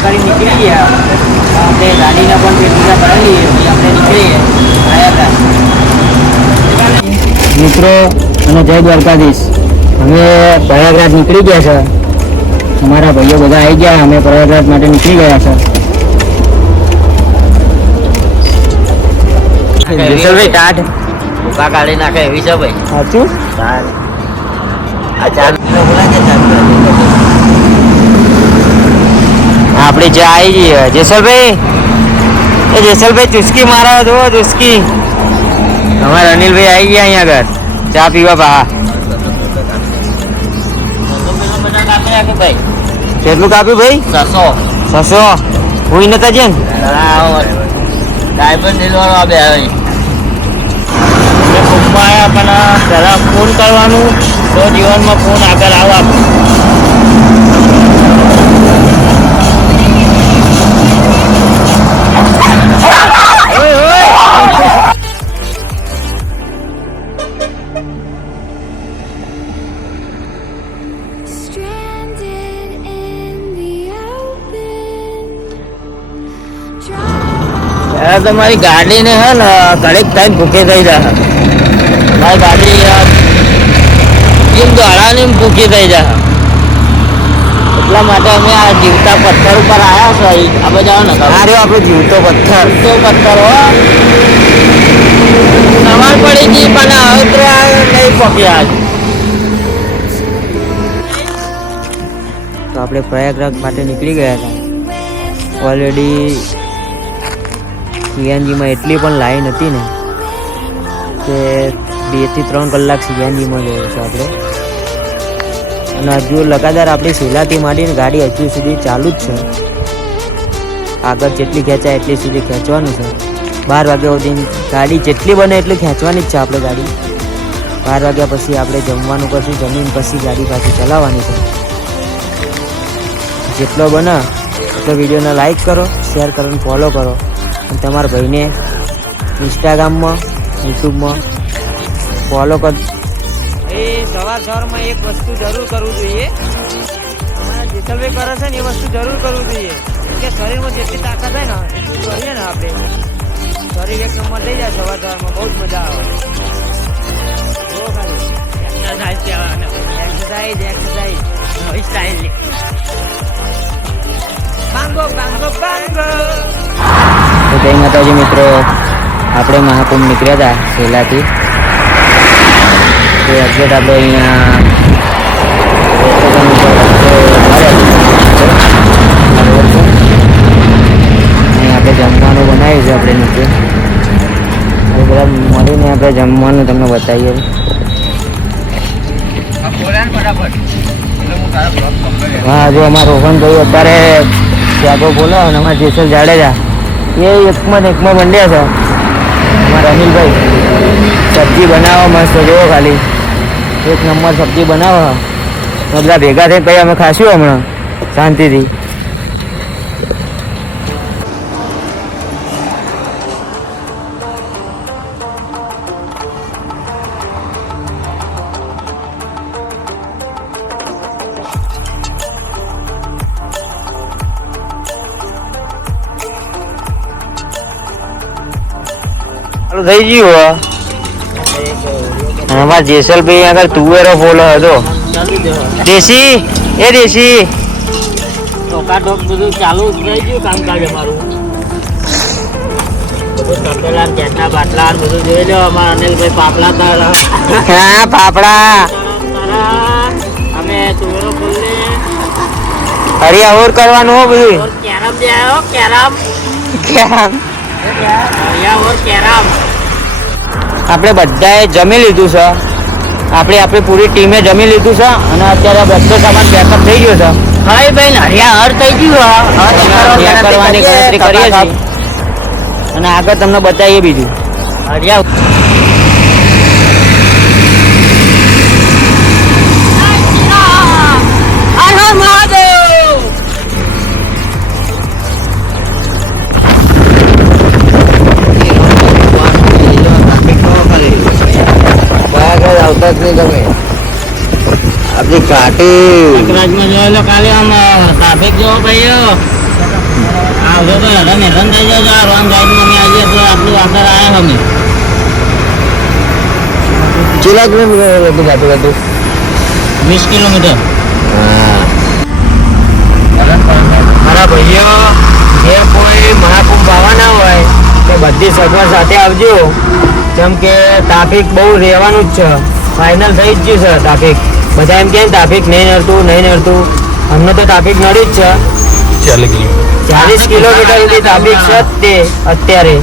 કરી નીકળી ગયા આપણે ગાડીને પણ પેટ પૂજા કરેલી આપણે નીકળીએ મિત્રો અને જય દ્વારકાધીશ અમે પ્રયાગરાજ નીકળી ગયા છે અમારા ભાઈઓ બધા આવી ગયા અમે પ્રયાગરાજ માટે નીકળી ગયા છે જેસલભાઈ ટાઢ ભૂકા કાઢી નાખે એવી છે ભાઈ સાચું આ ચાર આપણે જ્યાં આવી જઈએ જેસલભાઈ એ જેસલભાઈ ચુસ્કી મારા જુઓ ચુસ્કી અમારા અનિલભાઈ આવી ગયા અહીંયા આગળ ચા પીવા પા કેટલું કાપ્યું ભાઈ 600 કોઈ નતા છે ને ડાયમંડ નીલવાળો આ બે આવ્યા પણ જરા ફોન કરવાનું તો જીવનમાં ફોન આગળ આવવા તમારી ગાડી ને હે ને ઘડીક ટાઈમ ભૂખી થઈ જાય મારી ગાડી એમ ગાળાની ભૂખી થઈ જાય એટલા માટે અમે આ જીવતા પથ્થર ઉપર આવ્યા છો આ બધા ને આ રહ્યો આપણો જીવતો પથ્થર હો સવાર પડી ગઈ પણ હવે તો નહીં પહોંચ્યા તો આપણે પ્રયાગરાજ માટે નીકળી ગયા હતા ઓલરેડી સીએનજીમાં એટલી પણ લાઈન હતી ને કે 2 થી 3 કલાક સીએનજીમાં ગયો છે આપણે અને હજુ લગાતાર આપણી સેલાથી માંડીને ગાડી હજુ સુધી ચાલુ જ છે આગળ જેટલી ખેંચાય એટલી સુધી ખેંચવાનું છે 12 વાગ્યા સુધી ગાડી જેટલી બને એટલી ખેંચવાની જ છે આપણે ગાડી 12 વાગ્યા પછી આપણે જમવાનું કરશું જમીન પછી ગાડી પાછી ચલાવવાની છે જેટલો બને એટલો વિડીયોને લાઈક કરો શેર કરો અને ફોલો કરો તમારા ભાઈને ઇન્સ્ટાગ્રામમાં યુટ્યુબમાં ફોલો કર એ સવારમાં એક વસ્તુ જરૂર કરવું જોઈએ જેસલભાઈ કરે છે ને એ વસ્તુ જરૂર કરવું જોઈએ કે શરીરમાં જેટલી તાકાત હોય ને એટલું કરીએ ને આપણે શરીર એક નંબર થઈ જાય સવારમાં બહુ જ મજા આવે એક્સરસાઇઝ નવી સ્ટાઇલ બાંગો જય માતાજી મિત્રો આપણે મહાકુંભ નીકળ્યા હતા સેલાથી તો એક્ઝેક્ટ આપણે અહીંયા આપણે જમવાનું બનાવ્યું છે આપણે નીચે બધા મળીને આપણે જમવાનું તમને બતાવીએ હા જો અમારા રોહનભાઈ અત્યારે ત્યાગો બોલો અને અમારા જેસલ જાડેજા એ એકમાં મંડ્યા છે અમારા અનિલભાઈ સબ્જી બનાવો મસ્ત જોવો ખાલી એક નંબર સબ્જી બનાવો બધા ભેગા થઈને પછી અમે ખાશું હમણાં શાંતિથી થઈ ગયું અમારા જેસલભાઈ આગળ તુવેરો ફોલો હતો દેશી ટોકાટોક બધું ચાલુ થઈ ગયું કામકાજ અમારું બધું તપેલા ગેસના બાટલા બધું જોઈ લો અમારા અનિલભાઈ પાપડા તારા હા પાપડા અમે તુવેરો ફોલને હરિયા ઓર કરવાનું હો બધું કેરમ જે આવ્યો કેરમ આપણે બધાએ જમી લીધું છે આપણી પૂરી ટીમે જમી લીધું છે અને અત્યારે બધો સામાન પેકઅપ થઈ ગયો છે હા ભાઈ હરિયા હર થઈ ગયું કરવાની ગણતરી કરીએ છીએ અને આગળ તમને બતાવીએ બીજું હરિયા આપણી કાટી રાજમાં જોયેલો કાલે આમ ટ્રાફિક જેવો ભાઈઓ આવજો તો હેરાન થઈ જજો આ રોંગ સાઈડમાં અમે આવીએ તો આટલું આગળ આવ્યા અમે કેટલા કિલોમીટર હતું ગાતું ગાતું 20 કિલોમીટર હા મારા ભાઈઓ જે કોઈ મહાકુંભ આવવાના હોય તો બધી સગવડ સાથે આવજો જેમ કે ટ્રાફિક બહુ રહેવાનું જ છે ફાઇનલ થઈ જ ગયું છે ટ્રાફિક બધા એમ કે ટ્રાફિક નહીં નડતું અમને તો ટ્રાફિક નડી જ છે 40 કિલોમીટર સુધી ટ્રાફિક છે જ તે અત્યારે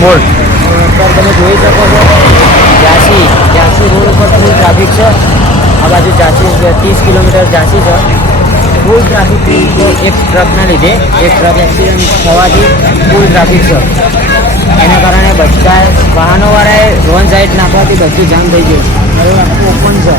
બોલ તમે જોઈ શકો છો ઝાંસી રોડ ઉપર ફૂલ ટ્રાફિક છે આ બાજુ ઝાંસી 30 કિલોમીટર ઝાંસી છે ફૂલ ટ્રાફિક એક ટ્રકના લીધે એક ટ્રક એક્સિડન્ટ થવાથી ફૂલ ટ્રાફિક છે એના કારણે બધા વાહનોવાળાએ રોંગ સાઈડ નાખવાથી બધું જામ થઈ ગયું હવે આખું ઓપન છે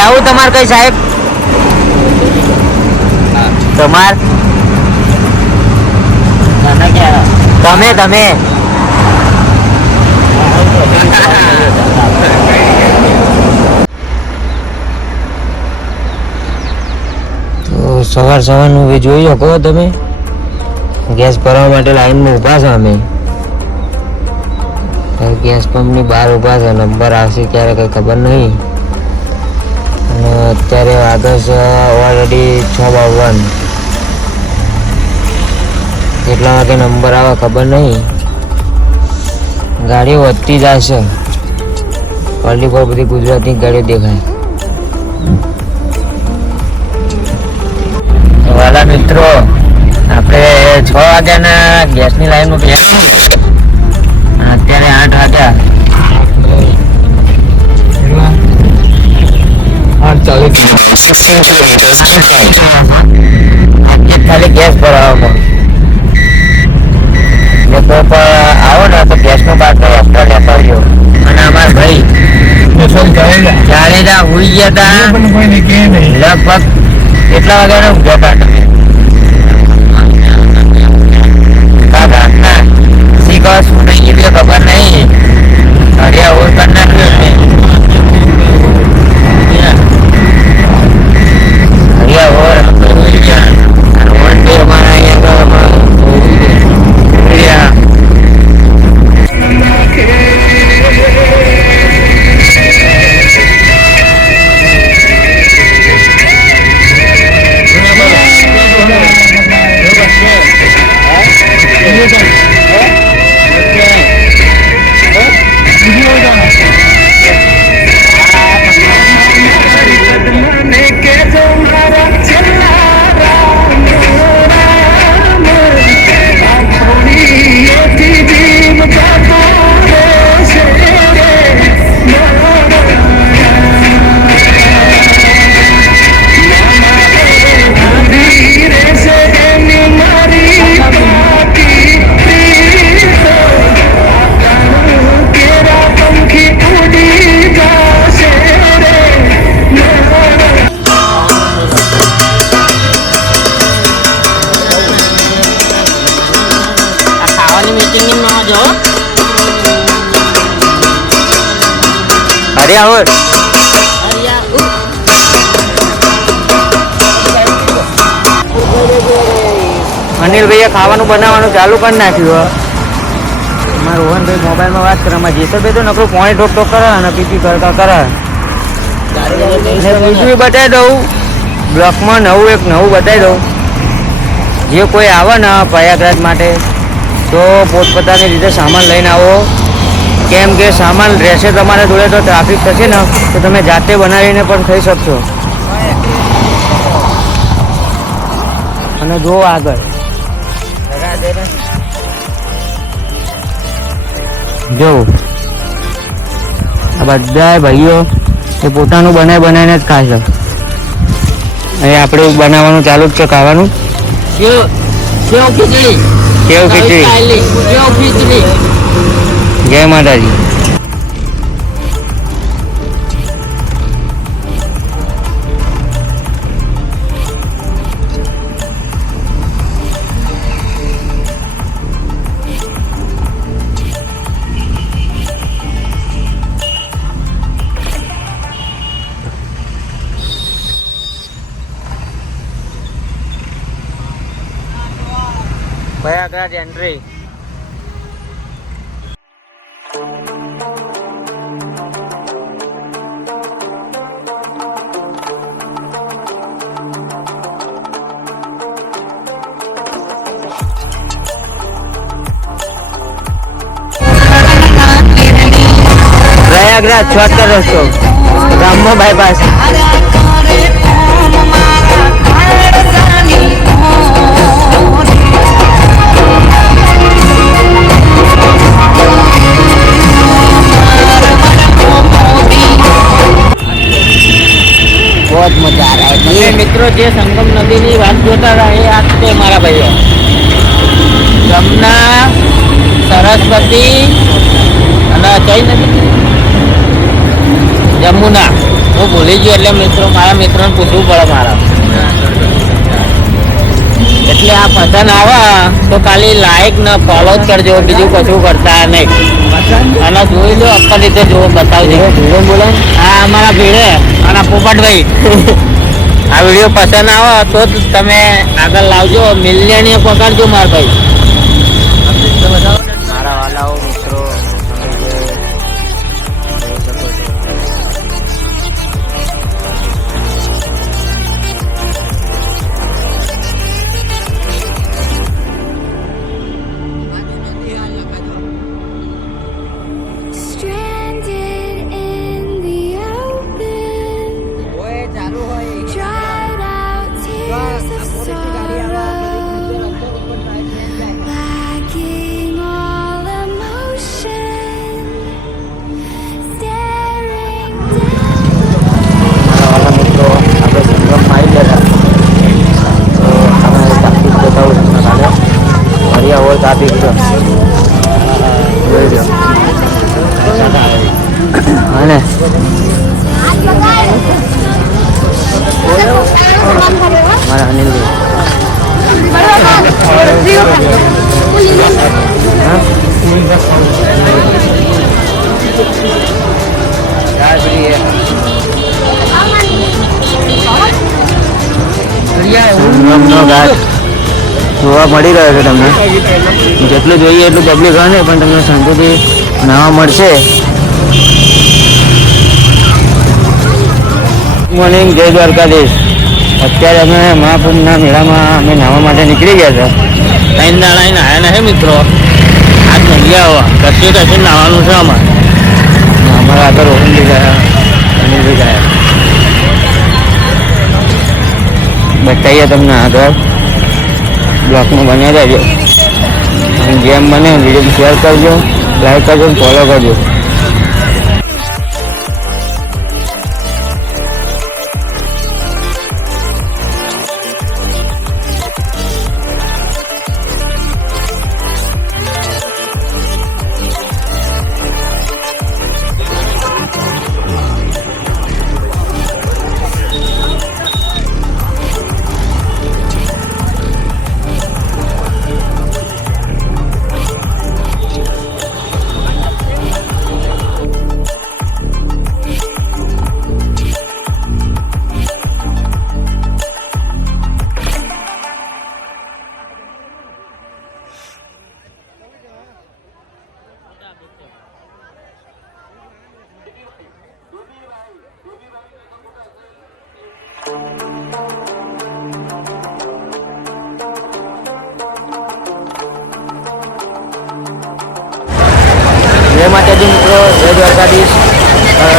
આવું તમારે કઈ સાહેબ તમાર તમે તો સવારનું જોઈ શકો તમે ગેસ ભરવા માટે લાઈનમાં ઊભા છે અમે ગેસ પંપની બહાર ઊભા છે નંબર આવશે ક્યારે કઈ ખબર નહીં અને અત્યારે વાગે છે ઓલરેડી 6:52 કેટલા વાગે નંબર આવે ખબર નહીં ગાડીઓ વધતી જાય છે પલ્લી પર બધી ગુજરાતની ગાડીઓ દેખાય વાલા મિત્રો આપણે 6 વાગ્યાના ગેસની લાઈનમાં બેઠા અત્યારે 8 વાગ્યા ખાલી ગેસ ભરાવામાં લોકો આવો ને તો ગેસનો બાટલો એક્સ્ટ્રા લેતા આવજો અને અમારા ભાઈ જાડેજા ઉઈ ગયા હતા લગભગ કેટલા વાગ્યાના ઉઠ્યા હતા રાતના શીખવા શું નહીં એટલે ખબર નહીં હરિયા ઓર કરી નાખ્યો और अनिल भैया खावा बनावा चालू कर नाख्यु અમારા રોહનભાઈ મોબાઈલમાં વાત કરે, અમારા જેસરભાઈ તો નકરું પોણી ઠોક ઠોક કરે અને પીપી કરતા કરે. બીજું બતાવી દઉં, બ્લોકમાં નવું બતાવી દઉં. જે કોઈ આવે ને પ્રયાગરાજ માટે તો પોતપોતાની રીતે સામાન લઈને આવો, કેમ કે સામાન રહેશે તમારા જોડે તો ટ્રાફિક થશે ને તો તમે જાતે બનાવીને પણ થઈ શકશો. અને જો આગળ જો આ બધા ભાઈઓ એ પોતાનું બનાવીને જ ખાય છે. અહીં આપણે બનાવવાનું ચાલુ જ છે, ખાવાનું. સેવ ખીચડી. જય માતાજી. પ્રયાગરાજ એન્ટ્રી. પ્રયાગરાજ શોર્ટકટ રસ્તો, ગામમાં બાયપાસ. बहुत मजा आ रहा है. ये મિત્રો જે સંગમ નદીની વાત જોતા હતા એ આ છે મારા ભાઈઓ. જમના, સરસ્વતી અને કઈ નદી? જમુના. હું ભૂલી ગયો એટલે મિત્રો મારા મિત્રોને પૂછવું પડે મારા. એટલે આ પસંદ આવે તો ખાલી લાઈક ને ફોલો જ કરજો, બીજું કશું કરતા નહીં. અને જોઈ લો અપર રીતે જો બતાવજો. બોલો હા અમારા ભીડે અને પોપટભાઈ. આ વિડીયો પસંદ આવે તો જ તમે આગળ લાવજો, મિલિયનીય પકડજો મારા ભાઈ. મારા વાલાઓ મિત્રો ટ્રાફિક છે. અને મારા અનિલભાઈ ઘાટ જોવા મળી રહ્યો છે તમને. જેટલું જોઈએ એટલું પબ્લિક હશે પણ તમને શાંતિથી નાવા મળશે. મોર્નિંગ, જય દ્વારકાધીશ. અત્યારે અમે મહાકુંભના મેળામાં અમે નાહવા માટે નીકળી ગયા હતા. 3 દાડા નાહ્યા નહીં મિત્રો. આજ નહીં આવવા કશું નાહવાનું છે અમારે. અમારા આગળ રોહનભાઈ ગયા, અનિલભાઈ ગયા. બતાવીએ તમને આગળ. બ્લોગમાં બન્યા રહેજો. જેમ બને વિડીયો શેર કરજો, લાઈક કરજો, ફોલો કરજો. જય માતાજી મિત્રો, જય દ્વારકાધીશ.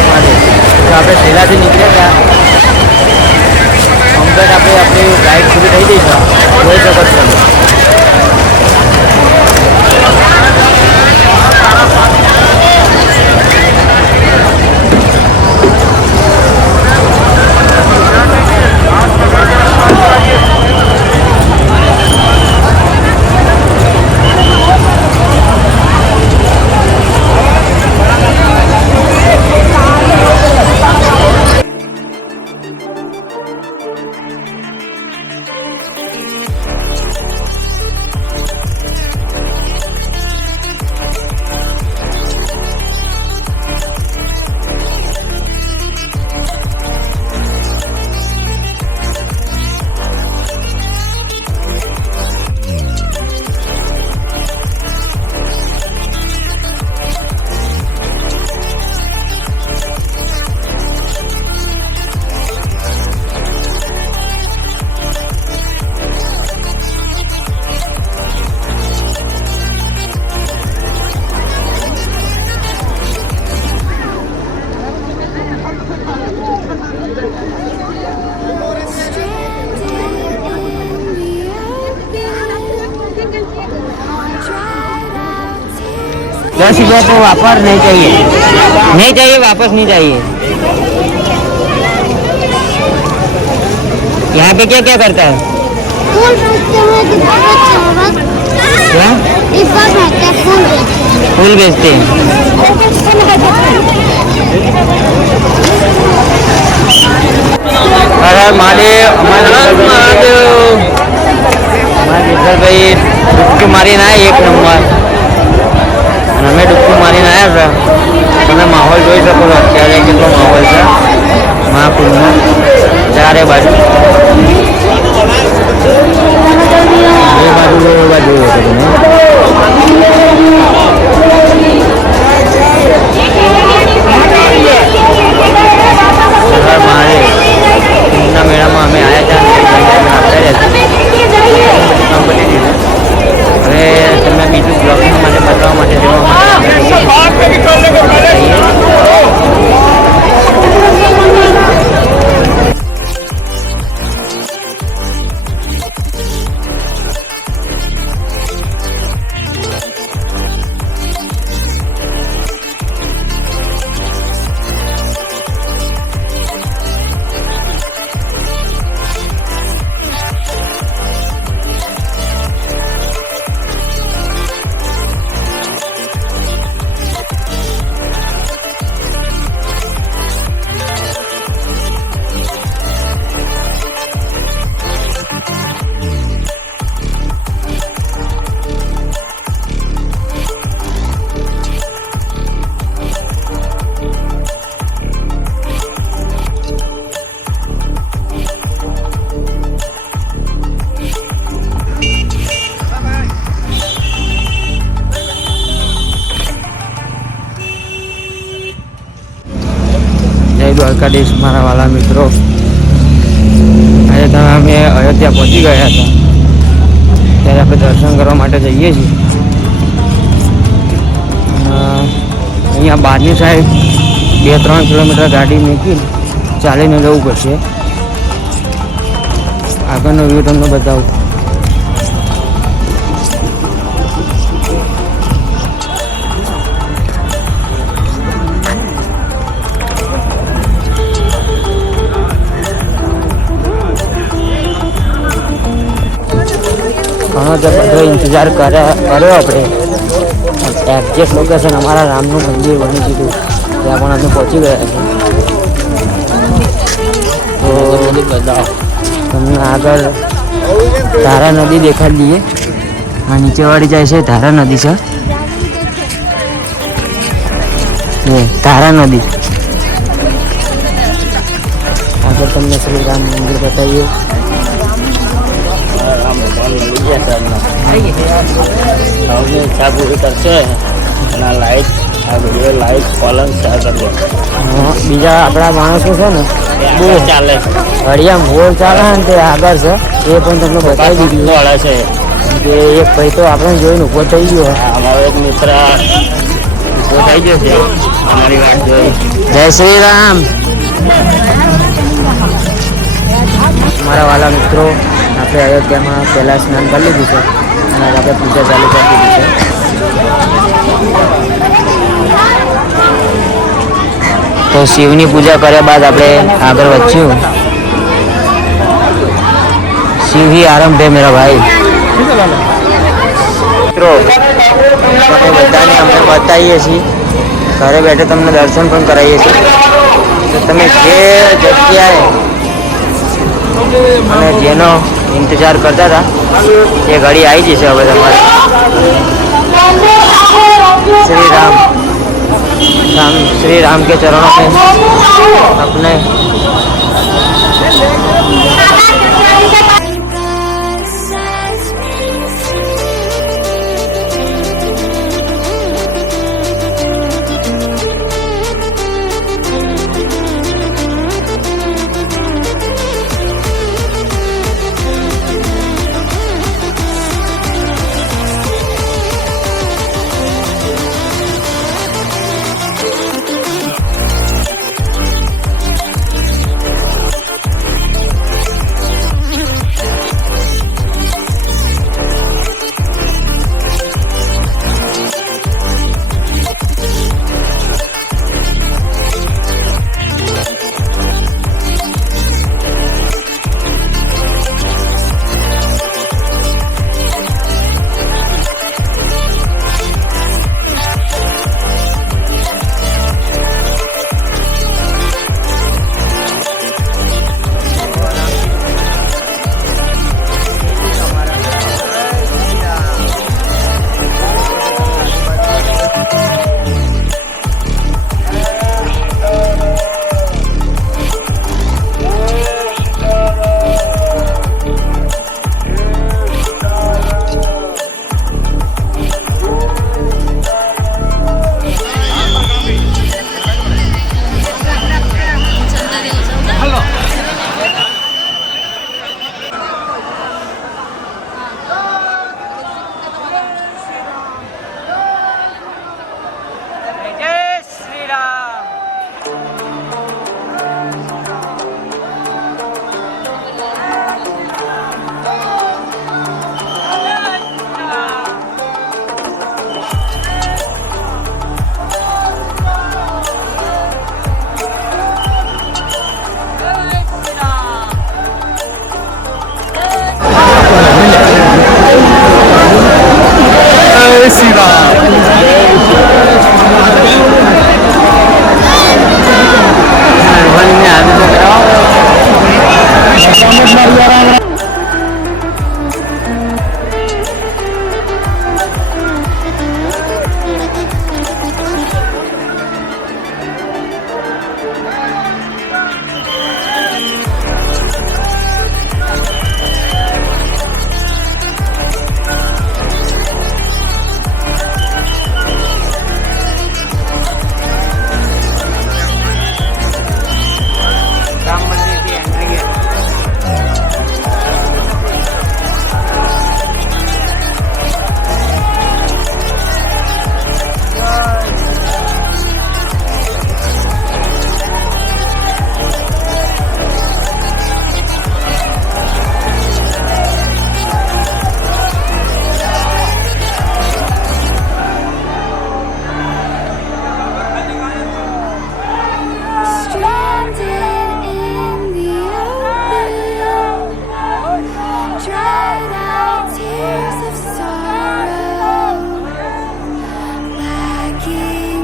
માટે તો આપણે શેલાથી નીકળ્યા હતા. કમ્પ્લેટ આપણે આપણી રાઈડ પૂરી થઈ ગઈ છે. જોઈ શકો છો તમે. ₹10 को वापस नहीं चाहिए, वापस नहीं चाहिए। यहाँ पे क्या क्या करता है? फूल बेचते हैं, क्या फूल बेचते हैं। महादेव हमारे भाई डुबकी मारी ना 1 नंबर। અમે ડૂબકી મારીને આવ્યા હતા. તમે માહોલ જોઈ શકો છો અત્યારે કેટલો માહોલ છે મહાકુંભનો ચારે બાજુ. એ બાજુ એ બાજુ તમે કુંભના મેળામાં અમે આવ્યા હતા. હવે તમે બીજું બ્લોગિંગ માટે બતાવવા માટે જોવા માટે દ્વારકાધીશ મારા વાલા મિત્રો. આજે અમે અયોધ્યા પહોંચી ગયા હતા. ત્યારે આપણે દર્શન કરવા માટે જઈએ છીએ. અહીંયા બહારની સાઈડ 2-3 કિલોમીટર ગાડી મૂકીને ચાલીને જવું પડશે. આગળનો વ્યૂ તમને બતાવું. ઘણો બધો ઇંતજાર કર્યો આપણે. એક્ઝેક્ટ લોકેશન અમારા રામનું મંદિર બની દીધું, ત્યાં પણ અમે પહોંચી ગયા છીએ. તો તમને આગળ ધારા નદી દેખાડી દઈએ. આ નીચેવાળી જાય છે ધારા નદી છે. ધારા નદી આગળ તમને શ્રી રામ મંદિર બતાવીએ. બીજા આપણા માણસો છે ને બહુ ચાલે, હળિયા મોર ચાલે ને તે આગળ છે. એ પણ તમને બતાવી દીધું છે કે એક ભાઈ તો આપણે જોઈને ઉભો થઈ ગયો. અમારો એક મિત્ર ઉભો થઈ જશે અમારી વાત જોઈ. જય શ્રી રામ. મારા વાલા મિત્રો, આપણે અયોધ્યામાં પહેલા સ્નાન કરી લીધું છે અને આપણે પૂજા ચાલુ કરી દીધી છે. તો શિવની પૂજા કર્યા બાદ આપણે આગળ વધ્યું. शिव ही आरंभ है मेरा भाई. મિત્રો તમે બધાને અમને બતાવીએ છીએ, ઘરે બેઠે તમને દર્શન પણ કરાવીએ છીએ. તો તમે જે જગ્યાએ અને જેનો ઇંતજાર કરતા હતા એ ઘડી આવી જશે હવે તમારે. श्री राम श्री राम के चरणों में अपने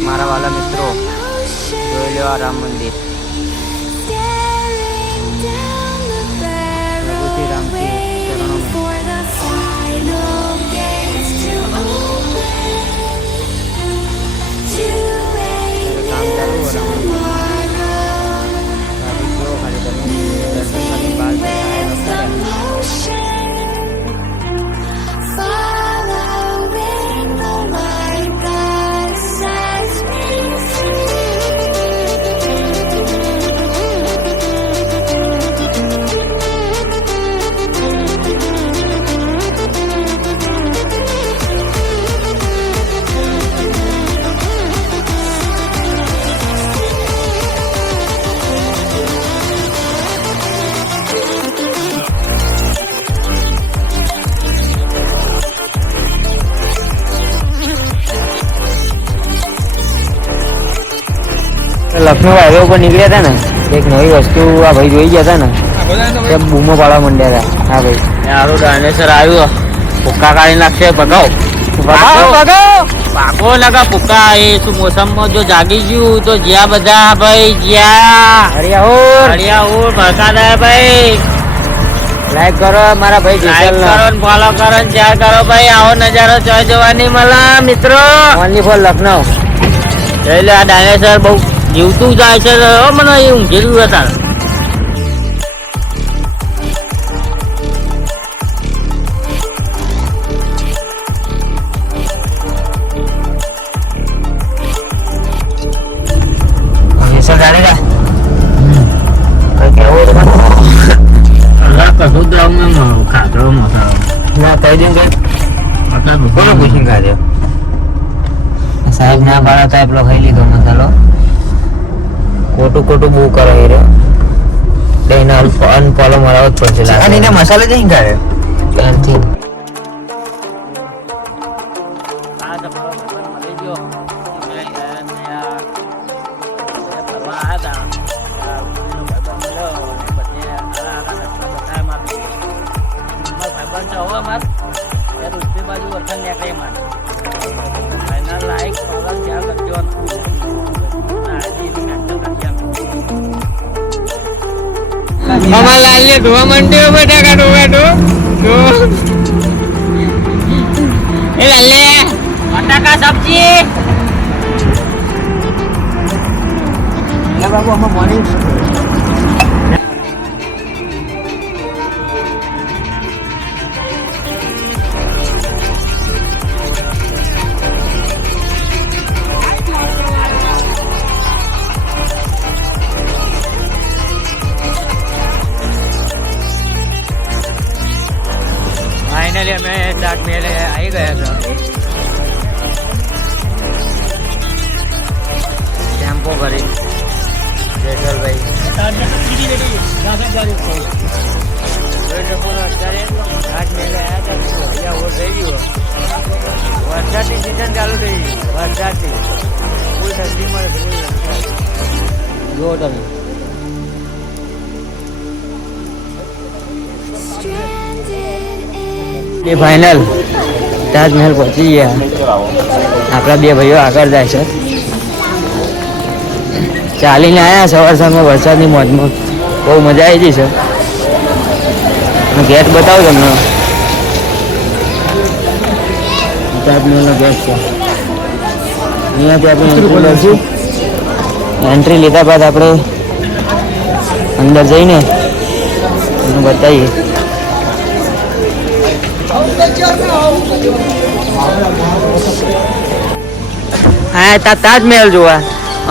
મારા વાલા મિત્રો, જોઈ લો આ રામ મંદિર. પ્રભુ શ્રી રામ के चरणों में काम चालू हो रहा है. अभी जो खाली दर्शन करने बाद લખનઉ હાઈવે ઉપર નીકળ્યા હતા ને એક નવી વસ્તુ આ ભાઈ જોઈ ગયા હતા ને તે બૂમો પાડવા માંડ્યા હતા. હા ભાઈ સારું ડાયનેસર આવ્યું ભૂક્કા કાઢી નાખશે ભગાવ પાકો લગા ભૂક્કા એ શું મોસમમાં જો જાગી ગયું તો જ્યાં બધા ભાઈ જ્યાં હરિયાહુર ભડકા દે ભાઈ લાઈક કરો મારા ભાઈ લાઈક કરો ને ફોલો કરો ને શેર કરો ભાઈ આવો નજારો જોઈ જવાની મળે મિત્રો ઓનલી ફોર લખનઉ. એટલે આ ડાયનેસર બહુ જીવતું જાય છે મને એ ઊંઘેલું હતા સાહેબ ના પાડો તો પેલો ખાઈ લીધો મસાલો. ખોટું ખોટું બહુ કરે એ રે લઈને અનફોલો મરાવો જ પડશે. અને મસાલો જ નહીં કરે ત્યાંથી અમાર લાલ ને ધોવા માંડ્યો બટાકા ટોમેટો એ લાલે બટાકા સબ્જી બાબુ આમાં મોર્નિંગ ફાઇનલી અમે તાજમહેલ આવી ગયા હતા. ટેમ્પો ભરી જેસલભાઈ તાજમહેલ આવ્યા હતા. થઈ ગયો વરસાદની સિઝન ચાલુ થઈ ગઈ. વરસાદની ફૂલ ઠંડી મળે જુઓ તમે. એ ફાઇનલ તાજમહેલ પહોંચી ગયા. આપણા બે ભાઈઓ આગળ જાય છે. ચાલીને આવ્યા સવાર સામે વરસાદની મોજમાં બહુ મજા આવી ગઈ છે. ગેટ બતાવો તમને. તાજમહેલનો ગેટ છે. અહીંયાથી આપણે એન્ટ્રી લઈશું. એન્ટ્રી લીધા બાદ આપણે અંદર જઈને એનું બતાવીએ. હા તાજમહેલ જોવા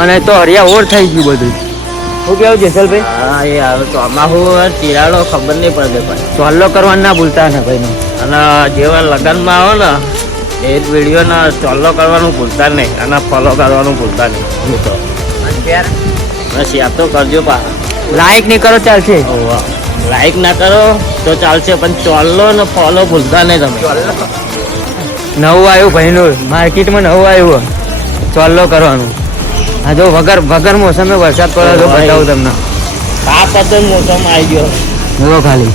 અને તો હરિયાહોર થઈ ગયું બધું. શું કેવું જેસલભાઈ? હા એ હવે ચોમાસું તિરાડો ખબર નહીં પડે પણ ચોલ્લો કરવાનું ના ભૂલતા ને ભાઈ. અને જેવા લગ્નમાં આવો ને એ જ વિડીયોને ચોલ્લો કરવાનું ભૂલતા નહીં અને ફોલો કરવાનું ભૂલતા નહીં. બસ યાદ તો કરજો પા. લાઈક નહીં કરો ચાલશે. લાઈક ના કરો તો ચાલશે પણ ચોલ્લો ને ફોલો ભૂલતા નહીં તમે. નવું આવ્યું ભાઈનું માર્કેટમાં નવું આવ્યું ચોલ્લો કરવાનું. હા જો વગર મોસમે વરસાદ પડે તો બતાવું તમને. આ પતંગ મોસમ આવી ગયો જોવો ખાલી.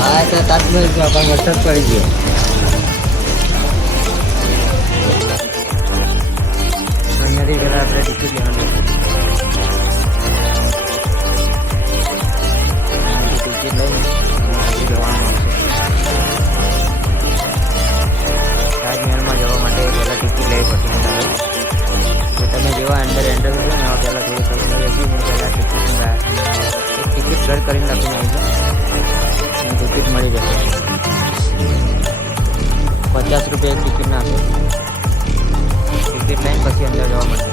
હા તો તાજમહેલ પણ વરસાદ પડી ગયો. અહીંયાથી પેલા આપણે ટિકિટ લેવાની ટિકિટ લઈને જવાનું તાજમહેલમાં જવા માટે પહેલાં ટિકિટ લેવી પડશે. તો તમે જેવા અંદર એન્ટર કરો ને એવા પહેલાં થોડી સમય લગી ને પહેલાં ટિકિટ ઘર કરીને લખીને આવી જાય ટિકિટ મળી જશે. 50 રૂપિયા ટિકિટ નાખે. ટિકિટ લઈને પછી અંદર જવા માટે.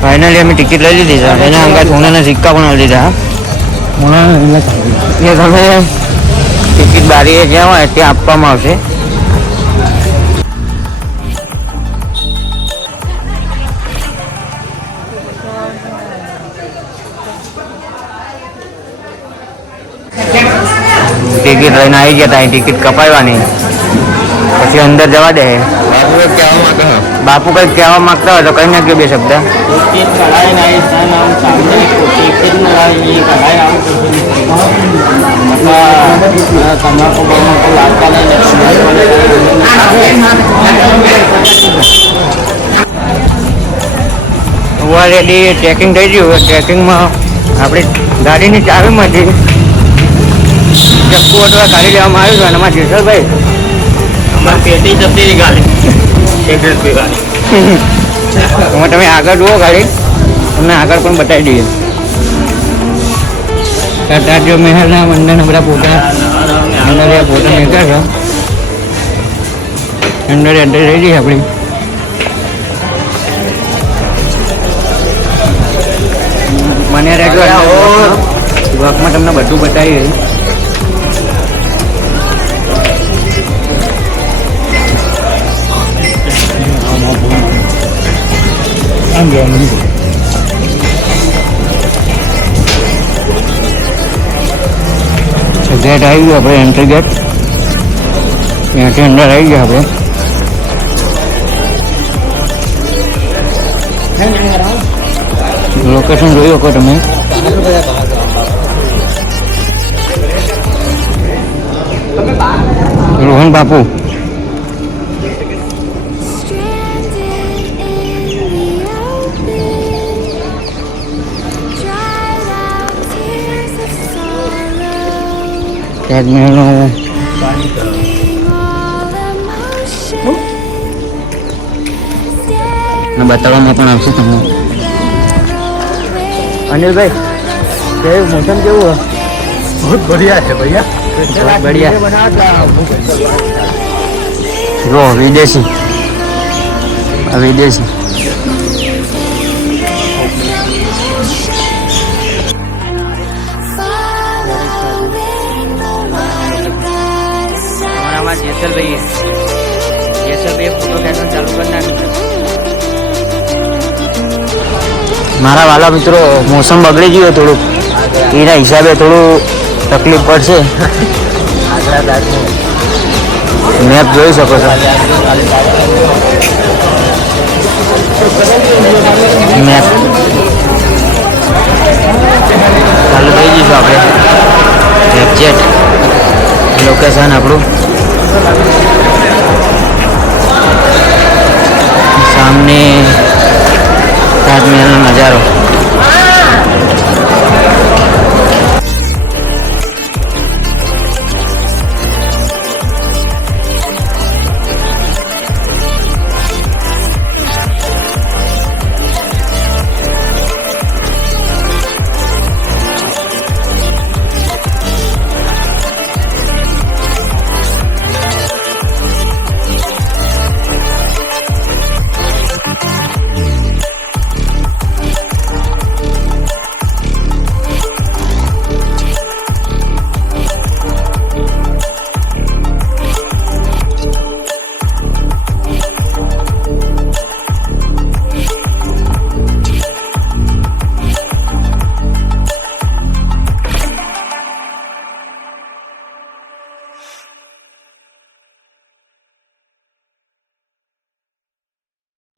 ફાઇનલી અમે ટિકિટ લઈ લીધી છે. એના અંગાત સોનાના સિક્કા પણ આવી લીધા. એ તમે ટિકિટ બારીએ જ્યાં હોય ત્યાં આપવામાં આવશે. ટિકિટ લઈને આવી ગયા ત્યાં ટિકિટ કપાવવાની પછી અંદર જવા દે. બાપુ કઈ કહેવા માંગતા હોય તો કઈ નાખ્યો બે શબ્દ એક કઢાઈ લાવી સન આમ સામને એક જ લાવી એ કઢાઈ આવું તમાકુ બમાકુ લાવતા લઈને ઓલરેડી ટ્રેકિંગ થઈ ગયું. ટ્રેકિંગમાં આપણી ગાડીની ચાવીમાંથી ચક્કુ અથવા કાઢી લેવામાં આવ્યું છે અને એમાં જેસલભાઈ પેટી જતી ગાડી એમાં તમે આગળ જુઓ ગાડી તમને આગળ પણ બતાવી દઈએ. તાજો મહેલના મંદિરના બધા ફોટા અંદર ફોટા નીકળ્યા છે. અંદર એન્ટર થઈ ગઈ આપણી. મને રહેજો વર્કમાં તમને બધું બતાવી. ગેટ આવી ગયો આપણે એન્ટ્રી ગેટ ત્યાંથી અંદર આવી ગયા આપણે. લોકેશન જોઈ શકો તમે. રોહન બાપુ તાજમહેલનો બતાવવામાં પણ આવશે તમને. अनिल भाई केवं मौसम केवं है? बहुत बढ़िया है भैया. बहुत बढ़िया. जो विदेशी विदेशी જેસલભાઈ ફોટો ખેંચવાનું ચાલુ કરી નાખ્યું. મારા વાલા મિત્રો મોસમ બગડી ગયું થોડુંક એના હિસાબે થોડું તકલીફ પડશે. મેપ જોઈ શકો છો. મેપ ચાલુ થઈ જઈશું આપણે. એક્ઝેક્ટ લોકેશન આપણું સામને તાજમહેલનો નજારો.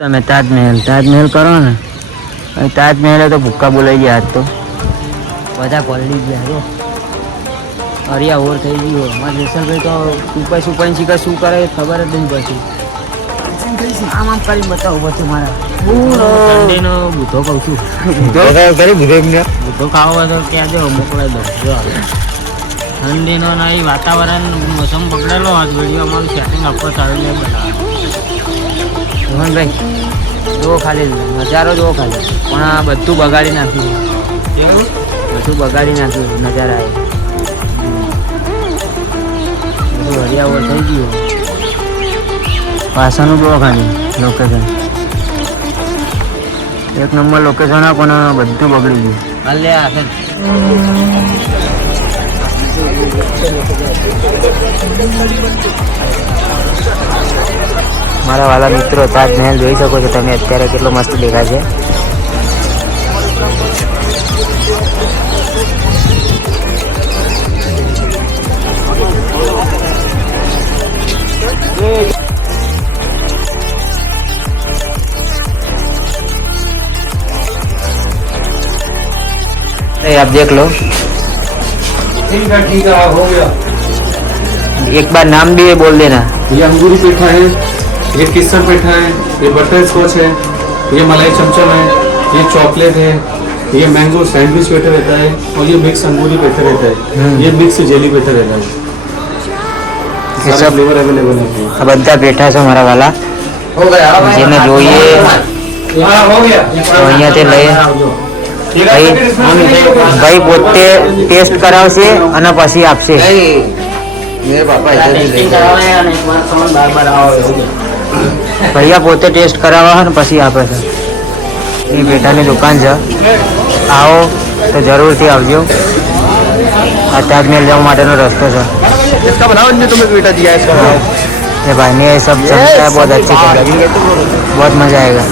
તમે તાજમહેલ કરો ને. તાજમહેલ તો ભૂક્કા બોલાઈ ગયા આજ તો. બધા પલળી ગયા જો અરિયા ઓર થઈ ગયો. મારા જેસલભાઈ તો સુપાઈ શીખા શું કરે ખબર જ નહીં પછી. આમ કરીને બતાવું પછી મારા ઠંડીનો બુધો કહું છું. બુધો ખાવો હોય તો ક્યાં જો મોકલાઈ દો. જો ઠંડીનો નહીં વાતાવરણ મોસમ બગડેલો આજ વિડીયો અમારું સેટિંગ આપવા સારું નહીં બનાવે. મોહનભાઈ જુઓ ખાલી નજારો જુઓ ખાલી. પણ આ બધું બગાડી નાખ્યું. કેવું બધું બગાડી નાખ્યું નજારા એ. બધું હરિયાવળ થઈ ગયું. પાછળનું જુઓ ખાલી લોકેશન. એક નંબર લોકેશન આ પણ બધું બગડી ગયું. હાલે આગળ મારા વાલા મિત્રો તાજમહેલ જોઈ શકો છો તમે અત્યારે કેટલો મસ્ત દેખાય છે. ये आप देख लो, ठीक है हो गया। एक बार नाम भी ये बोल देना। ये अंगूरी पेठा है, ये केसर पेठा है, ये बटर स्कॉच है, ये मलाई चमचम है, ये चॉकलेट है, ये मैंगो सैंडविच पेठा रहता है और ये मिक्स अंगूरी पेठा रहता है, ये मिक्स जेली पेठा रहता है। ये सारे सब फ्लेवर अवेलेबल है। આ બધા પેઠા છે મારા વાલા, જેને જોઈએ हो गया। તો અહીંયાથી લઈ ભાઈ પોતે ટેસ્ટ કરાવશે અને પછી આપશે. ટેસ્ટિંગ કરાવે અને એકવાર ખાવાનું બાર આવો એવું છે. ભૈયા પોતે ટેસ્ટ કરાવે છે ને પછી આપે છે. એ પેઠાની દુકાન છે, આવો તો જરૂરથી આવજો. આ તાજમહેલ જવા માટેનો રસ્તો છે. इसका बनाओ, इनने तुम्हें बेटा दिया है, इसका बनाओ। ये भाई ने ये सब समझा है, बहुत अच्छी जगह, बहुत मजा आएगा.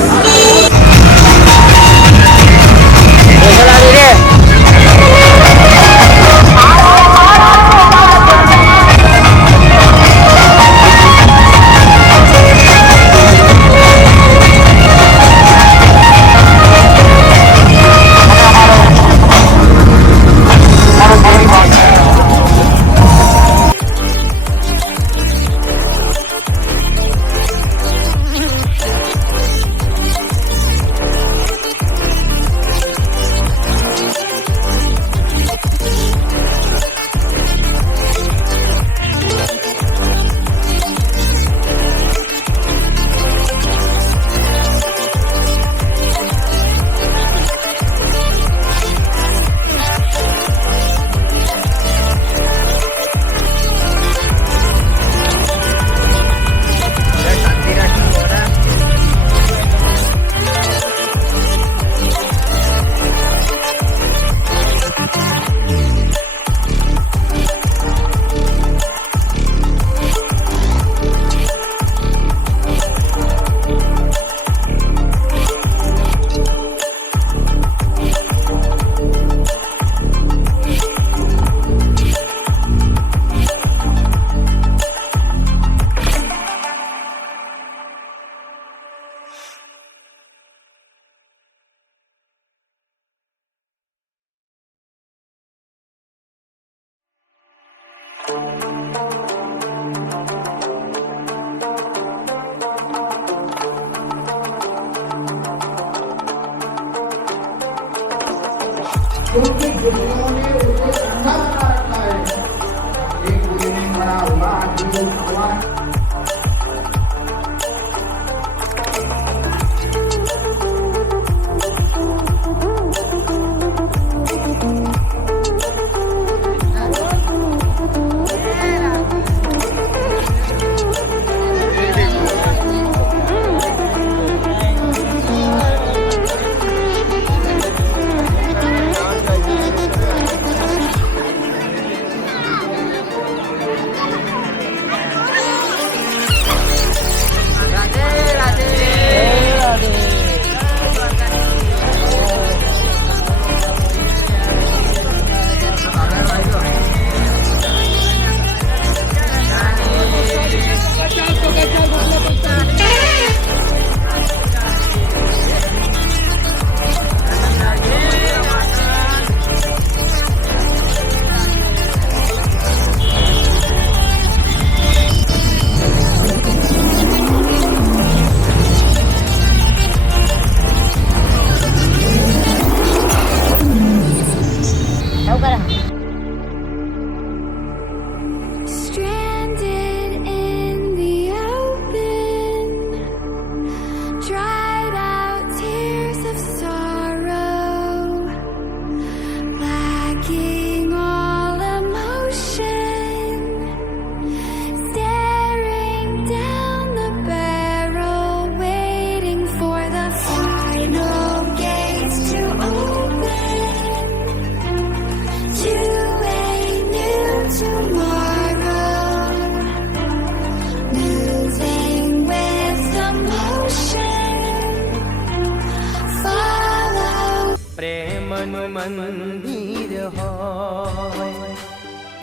મંદિર હોય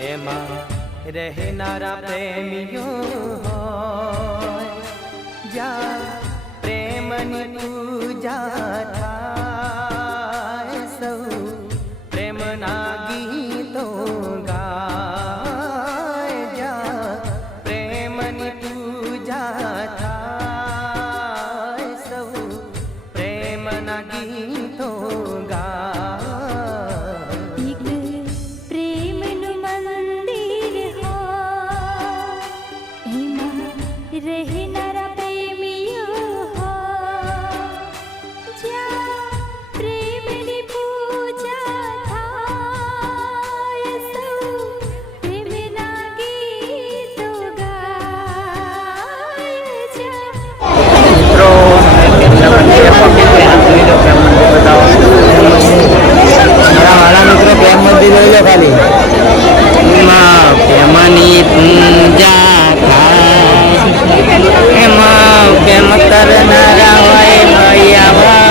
એમાં રહેનારા પ્રેમીઓ હોય જ્યાં પ્રેમની પૂજા થાય સૌ પ્રેમ મારા વાલા મિત્રો પ્રેમ મંદિર જોઈ લો ખાલી. એમાં પ્રેમની પૂજા થાય, એમાં પ્રેમ કરનારા હોય મૈયાવા.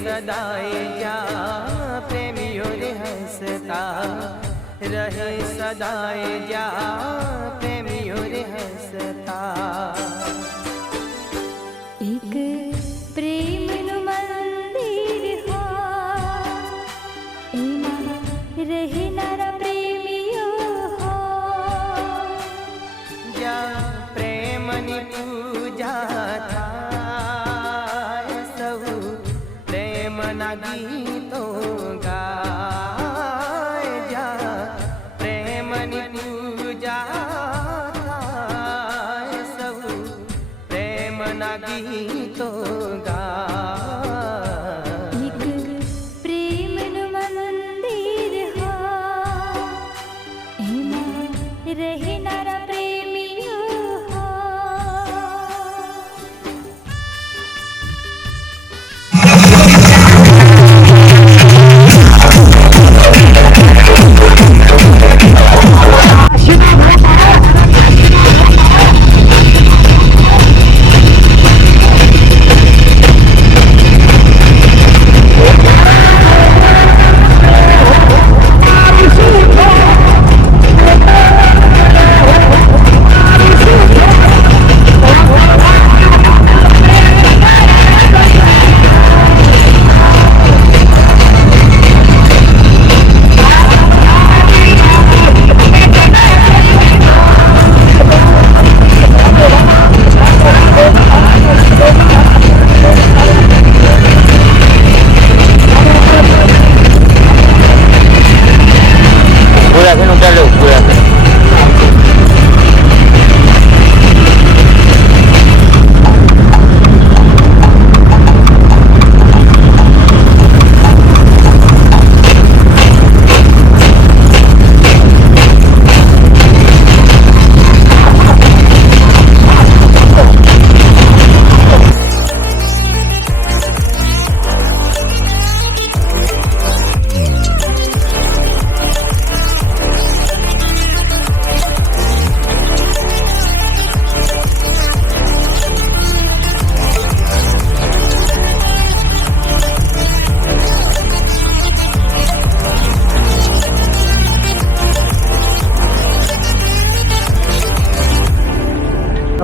सदाए जा प्रेमियों रे हंसता रहे, सदाए जा प्रेमियों रे हंसता. एक प्रेमનું મંદિર હોય, એમાં રહેનારા પ્રેમીઓ હોય, જ્યાં પ્રેમની પૂજા થાય, સૌ પ્રેમના ગીતો ગાય. જ્યાં પ્રેમની પૂજા થાય, સૌ પ્રેમના ગીતો ગાય. એક પ્રેમનું મંદિર હોય, એમાં રહેનારા પ્રેમીઓ હોય.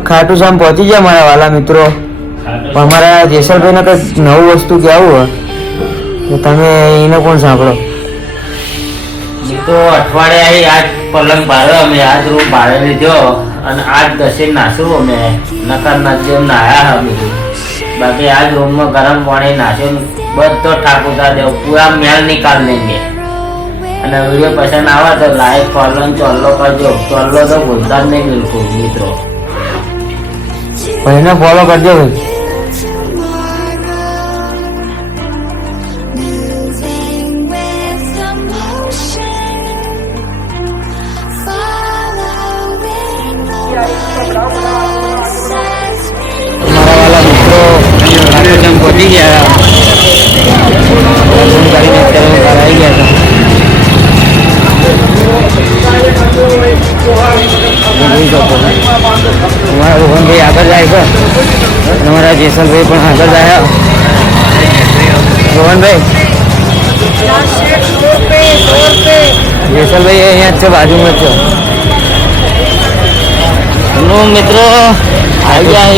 ખાટુ શ્યામ પહોંચી ગયા મારા વાલા મિત્રો. પણ અમારા જેસલભાઈને કંઈક નવું વસ્તુ કહેવું હોય તો તમે એને કોણ સાંભળો. મેં તો અઠવાડિયે આજ પલંગ ભાડ્યો, અમે આજ રૂમ ભાડે લીધો અને આજ દસે નાશું અમે નકાર ના જેમ નાયા અમે. बाकी आज रूम में गरम पानी नाश्यो बधो ठाक उतार दो पूरा मेल निकाल देंगे અને વિડીયો પસંદ આવે તો લાઈક ફોલો ચોલ્લો કરજો ચોલ્લો તો ભૂલતા જ નહીં બિલકુલ મિત્રો ભાઈને ફોલો કરજો ભાઈ Moving with the motion, following the voices. મારા વાલા મિત્રો કાર્યક્રમ પહોંચી ગયા દર્શન કરીને અત્યારે બહાર આવી ગયા હતા જોઈ શકો તમારા રોહનભાઈ આગળ જાય છે તમારા જેસલભાઈ પણ આગળ જાય રોહનભાઈ જેસલભાઈ અહીંયા જ છે બાજુમાં જ છે નો મિત્રો આવી ગયા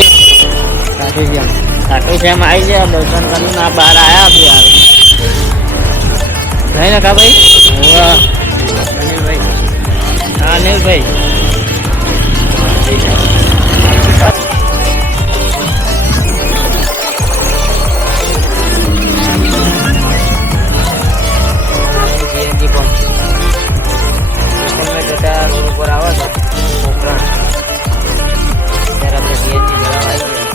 સાથે ગયા ખાટુ શ્યામ આવી ગયા દર્શન કરીને આ બહાર આવ્યા બી હાલ નહીં ને કા ભાઈ હા અનિલભાઈ સીએનજી પંપ જતા રોડ ઉપર આવે છે પોખરણ ત્યારે આપણે સીએનજી ભરાવા આવી ગયા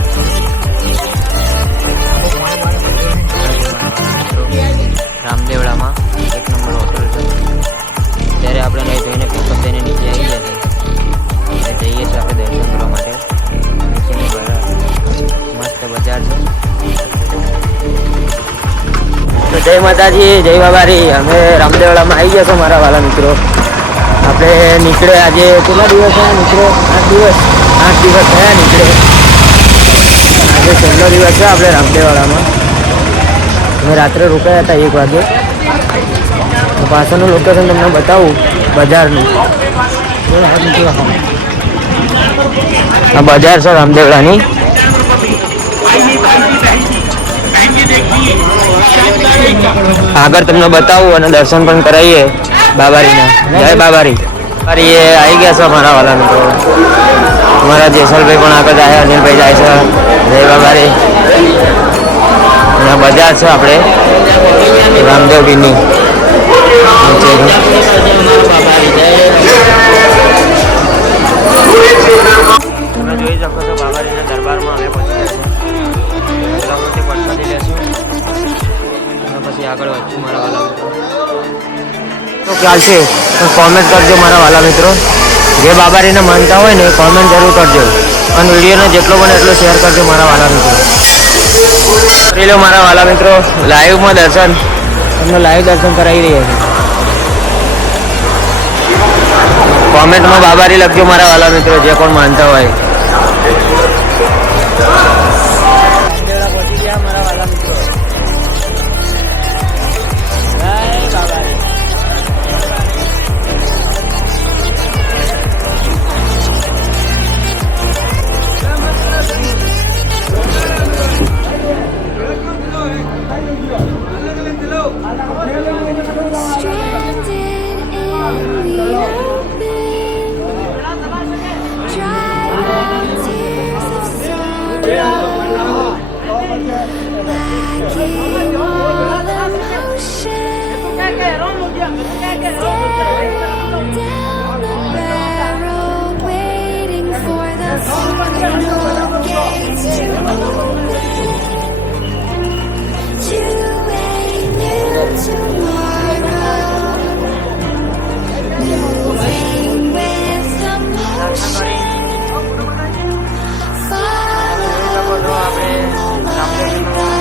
રામદેવડામાં 1 નંબર હોટલ છે ત્યારે આપણે નહીં ધોઈને પિકઅપ થઈને નીચે આવી ગયા છે જઈએ છીએ આપણે દર્શન કરવા માટે નીચેની બહાર મસ્ત બજાર છે તો જય માતાજી જય બાબારી અમે રામદેવડામાં આવી ગયા છો મારા વાલા મિત્રો આપણે નીકળે આજે કેટલા દિવસ થયા નીકળે 8 દિવસ થયા નીકળે આજે છેલ્લો દિવસ છે આપણે રામદેવડામાં અમે રાત્રે રોકાયા હતા 1 વાગે તો પાછળનું લોકેશન તમને બતાવું બજારનું આ બજાર છે રામદેવડાની આગળ તમને બતાવું અને દર્શન પણ કરાવીએ બાબારીના જય બાબારી એ આવી ગયા છે મારા વાલા મિત્રો મારા જેસલભાઈ પણ આગળ જાય અનિલભાઈ જાય છે જય બાબારી અહીંયા બજાર છે આપણે રામદેવગીરની તમે જોઈ શકો છો બાબારીના દરબારમાં અમે પહોંચી ગયા છે પ્રસાદી લેશું પછી આગળ વધશું મારા વાલા મિત્રો તો ખ્યાલ છે તો કોમેન્ટ કરજો મારા વાલા મિત્રો જે બાબારીને માનતા હોય ને કોમેન્ટ જરૂર કરજો અને વિડીયોને જેટલો બને એટલો શેર કરજો મારા વાલા મિત્રો કરી લો મારા વાલા મિત્રો લાઈવમાં દર્શન તમને લાઈવ દર્શન કરાવી રહ્યા છે કોમેન્ટમાં બાબારી લખજો મારા વાલા મિત્રો જે કોણ માનતા હોય પહોંચી ગયા મારા વાલા મિત્રો Stranded in the open, dry tears of sorrow, lacking all emotion, staring down the barrel, waiting for the final gates to open, to a new tomorrow. Moving with the motion, following the voices.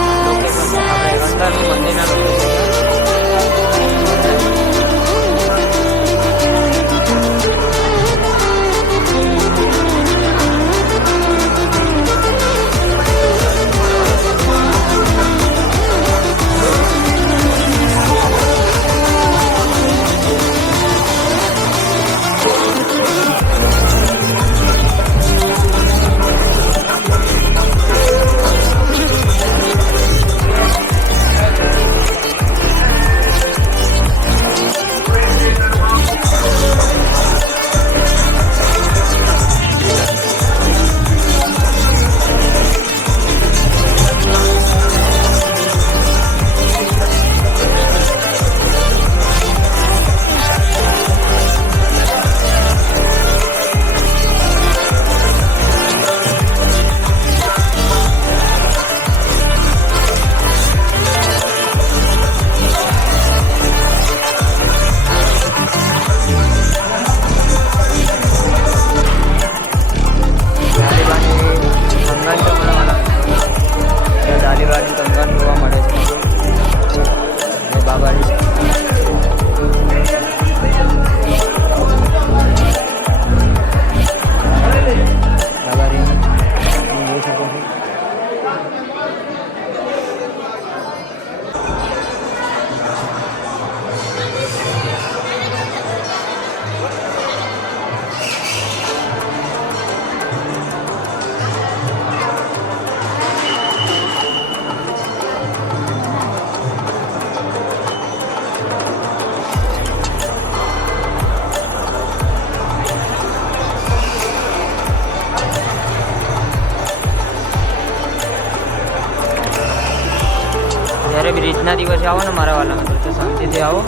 બ્રિજના દિવસે આવો ને મારા વાલા મિત્રો તો શાંતિથી આવો,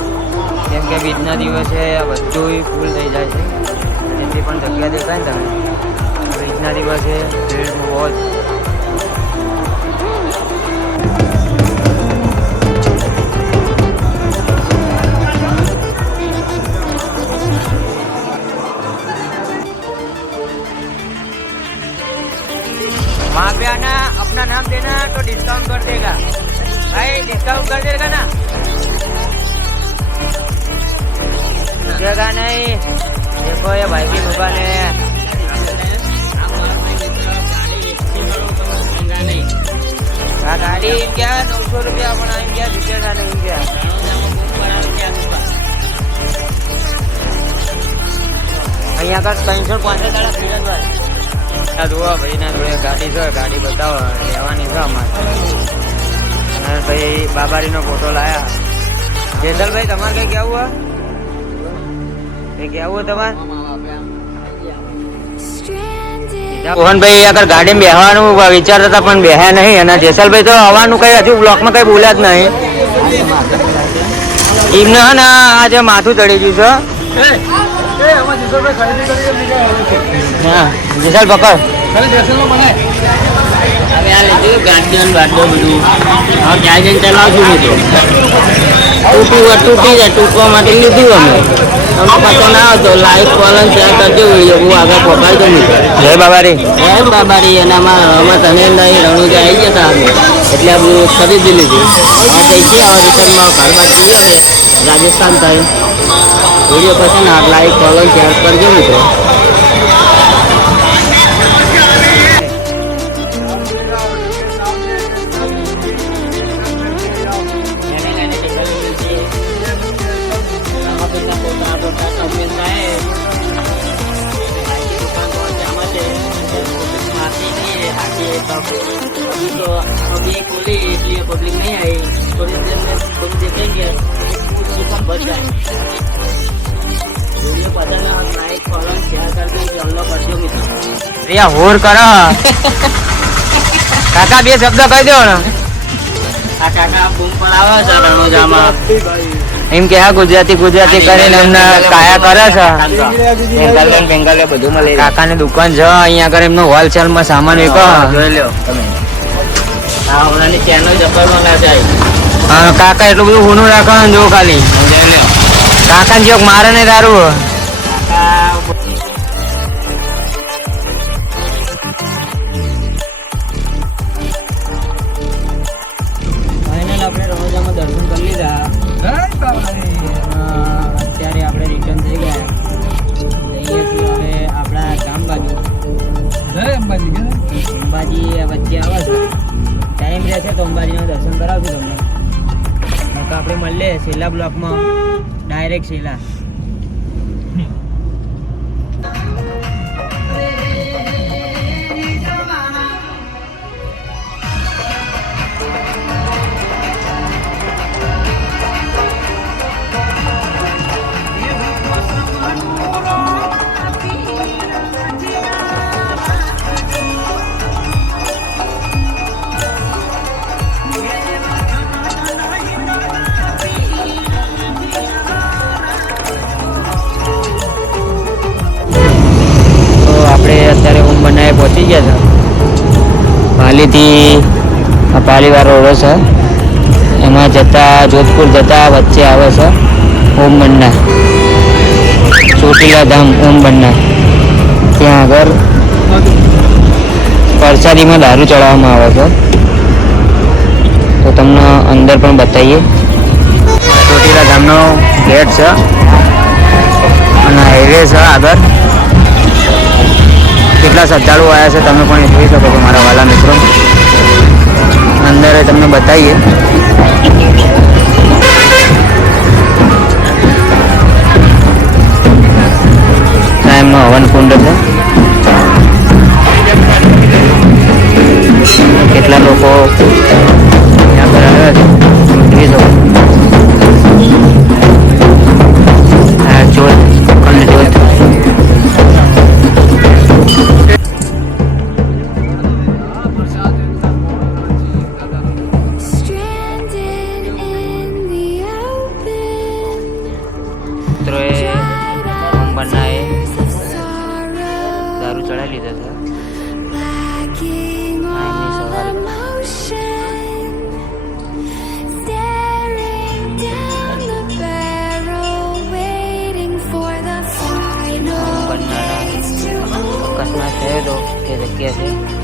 કેમ કે બીજના દિવસે બધું ફૂલ થઈ જાય છે. જેથી પણ જગ્યા દેખાય ને તમે, બ્રિજના દિવસે ભીડ બહુ જ. वहाँ पे आना, अपना नाम देना तो डिस्काउंट कर देगा भाई, डिस्काउंट कर देगा ना, जगह नहीं. देखो ये भाई की दुकान है. हाँ गाड़ी क्या 900 रुपया अपना क्या दिखेगा नहीं क्या. અહીંયા આગળ 365 ધીરજભાઈ આ જોવા ભાઈ ના જોડે ગાડી છે, ગાડી બતાવો લેવાની છે અમારે. અને ભાઈ બાબારીનો ફોટો લાયા. જેસલભાઈ તમારે કઈ કેવું કેવું તમારે? મોહનભાઈ આગળ ગાડી બેહવાનું વિચારતા હતા પણ બેહ્યા નહીં. અને જેસલભાઈ તો આવવાનું કઈ હજુ બ્લોકમાં કઈ બોલ્યા જ નહીં. એમને હે ને આજે માથું ચડી ગયું છે. હા જેસલ પકડ. હવે આ લીધું ગાડીઓ બાટલો બધું. હવે ક્યાં જઈને ચલાવશું નહીં તો તૂટી જાય, તૂટવા માટે લીધું અમે. તમે પાછો ના આવતો લાઈક કોલન શેર કરજો, વિડીયો બહુ આગળ પકડજો મિત્રો. જય બાબારી. જય બાબારી. એનામાં અમે તને નહીં રણુજા આવી ગયા હતા એટલે આ બધું ખરીદી લીધું. હવે જઈશું હવે રિટર્નમાં ઘર બાજુ જઈએ રાજસ્થાન થાય. વિડીયો પસંદ આવે લાઈક કોલન શેર કરજો મિત્રો. पब्लिक नहीं आई, थोड़ी देर में तुम देखेंगे दुकान भर जाए. वीडियो पसंद है लाइक कॉलम शेयर करके जल्लो कर दो मित्र. रिया होर करो काका બે શબ્દ કહી દો ને. આ કાકા બૂમ પડાવે છે રણોજામાં. એમ કે આ ગુજરાતી કરીને એમને કાયા કરે છે. બેંગાલ બધું મળે. કાકાની દુકાન છે અહીંયા આગળ, એમનો હોલસેલમાં સામાન વેચો. જોઈ લો તમે. હા ઓનાની ચેનલ જબરનો ના જાય. હા કાકા એટલું બધું હોનું રાખવાનું જો ખાલી. જોઈ લો કાકા જોક મારે ને તારું. આપણે રણોજામાં દર્શન કરી લીધા. અત્યારે આપણે રિટર્ન થઈ ગયા. જઈએ છીએ હવે આપણા ગામ બાજુ. અંબાજી વચ્ચે આવે છે, ટાઈમ રહેશે તો અંબાજીના દર્શન કરાવશું તમને. આપણે મળીએ છેલ્લા બ્લોકમાં, ડાયરેક્ટ છેલ્લા. અત્યારે ઓમ બનાવે પહોંચી ગયા હતા. પાલીથી પાલીવાળો રોડ છે, એમાં જતા જોધપુર જતા વચ્ચે આવે છે ઓમ બન્ના, ચોટીલા ધામ ઓમ બન્ના. ત્યાં આગળ પ્રસાદીમાં દારૂ ચડાવવામાં આવે છે. તો તમને અંદર પણ બતાવીએ. ચોટીલા ધામનો ગેટ છે અને હાઈવે છે આગળ. કેટલા શ્રદ્ધાળુઓ આવ્યા છે તમે પણ જોઈ શકો છો મારા વાલા મિત્રો. અંદર તમને બતાવીએ. એમનો હવન કુંડ છે. કેટલા લોકો ત્યાં પર આવ્યા છે જોઈ શકો. જોત અને જોત Stranded કે છે